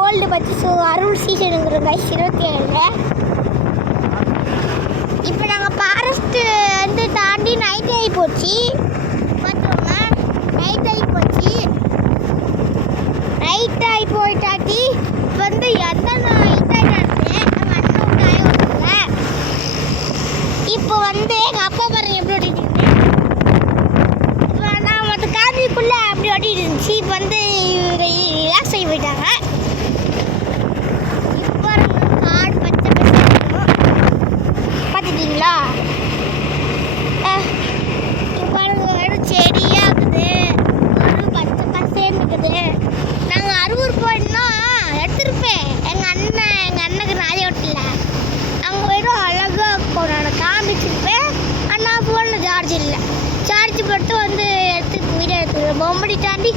Old பற்றி அருள் சீசனுங்கிற guys 27. இப்போ நாங்கள் ஃபாரஸ்ட்டு வந்து தாண்டி நைட் ஆகி போச்சு. பார்த்தோம்னா நைட் ஆகி போச்சு. நைட் ஆகி போயிட்டாட்டி வந்து எத்தனை நைட் ஆகிட்டாச்சு நம்ம அண்ணன் டைம் வரல. இப்போ வந்து எங்கள் அப்பா பாருங்க எப்படி ஓட்டிட்டு நான் மற்ற காமிக்குள்ளே அப்படி ஓட்டிட்டு இருந்துச்சு. இப்போ வந்து ரிலாக்ஸ் ஆகி போயிட்டாங்க. இப்போ காடு பச்சை பார்த்துட்டீங்களா? இப்போ வெறும் செடியாக இருக்குது, ஒரு பச்சை பசேன்னு இருக்குது. நாங்கள் அரூர் போயிட்டோம்னா எடுத்துருப்பேன். எங்கள் அண்ணனுக்கு நாளே ஓட்டல. அங்கே வெறும் அழகாக இருக்கும். நான் காமிச்சிருப்பேன். ஆனால் ஃபோனில் சார்ஜ் இல்லை. சார்ஜ் போட்டு வந்து எடுத்து வீடியோ எடுத்துருவேன். பொம்படி தாண்டி